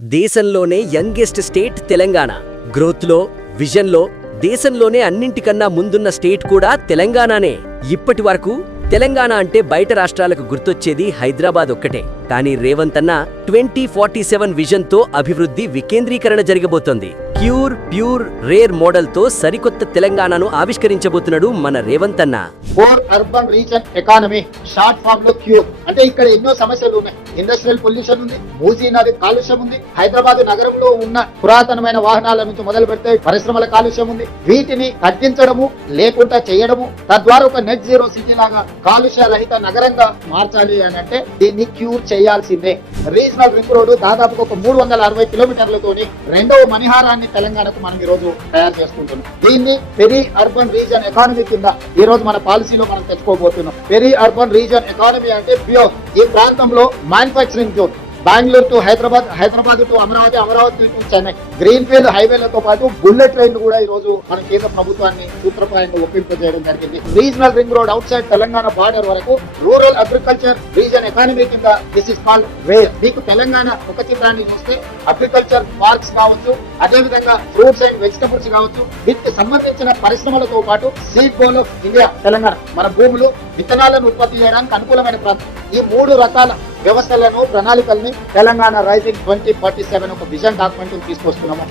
దేశంలోనే youngest state Telangana. గ్రోత్లో, విజన్లో దేశంలోనే అన్నింటికన్నా ముందున్న స్టేట్ కూడా తెలంగాణనే. ఇప్పటి వరకు తెలంగాణ అంటే బయట రాష్ట్రాలకు గుర్తొచ్చేది హైదరాబాద్ ఒక్కటే. కానీ రేవంత్ అన్న 2047 విజన్తో అభివృద్ధి వికేంద్రీకరణ జరగబోతోంది. ప్యూర్ రేర్ మోడల్తో సరికొత్త తెలంగాణను ఆవిష్కరించబోతున్నాడు మన రేవంత్ అన్న. Core urban region economy, short form లో క్యూర్. అంటే ఇక్కడ ఎన్నో సమస్యలు ఉన్నాయి. ఇండస్ట్రియల్ పొల్యూషన్ ఉంది, మూసీ నది కాలుష్యం ఉంది, హైదరాబాద్ నగరంలో ఉన్న పురాతనమైన వాహనాల నుంచి మొదలు పెడితే పరిశ్రమల కాలుష్యం ఉంది. వీటిని తగ్గించడము లేకుండా చేయడము, తద్వారా ఒక నెట్ జీరో సిటీ లాగా కాలుష్య రహిత నగరంగా మార్చాలి అని అంటే దీన్ని క్యూర్ చేయాల్సిందే. రీజనల్ రింగ్ రోడ్డు దాదాపు ఒక 360 కిలోమీటర్లతోని రెండవ మణిహారాన్ని తెలంగాణకు మనం ఈ రోజు తయారు చేసుకుంటున్నాం. దీన్ని పెరి అర్బన్ రీజన్ ఎకానమీ కింద ఈ రోజు మన పాలసీలో మనం తెచ్చుకోబోతున్నాం. పెరి అర్బన్ రీజన్ ఎకానమీ అంటే ప్యూర్. ఈ ప్రాంతంలో manufacturing zone, Bengaluru to Hyderabad, Hyderabad to Amaravati, Amaravati to Chennai, greenfield హైవేలతో పాటు బుల్లెట్ ట్రైన్ కూడా ఈ రోజు మన కేంద్ర ప్రభుత్వాన్ని సూత్రప్రాయంగా ఒప్పింపజేయడం జరిగింది. Regional ring road out side Telangana border వరకు రూరల్ అగ్రికల్చర్ రీజన్ ఎకానమీ కింద దిస్ ఇస్ కాల్డ్ వేర్. మీకు తెలంగాణ ఒక చిత్రాన్ని చూస్తే అగ్రికల్చర్ పార్క్స్ కావచ్చు, అదేవిధంగా ఫ్రూట్స్ అండ్ వెజిటబుల్స్ కావచ్చు, వీటికి సంబంధించిన పరిశ్రమలతో పాటు seed bowl of India Telangana. మన భూములు విత్తనాలను ఉత్పత్తి చేయడానికి అనుకూలమైన ప్రాంతం. ఈ 3 రకాల వ్యవస్థలను, ప్రణాళికల్ని తెలంగాణ రైజింగ్ 2047 ఒక విజన్ డాక్యుమెంట్ తీసుకొస్తున్నాము.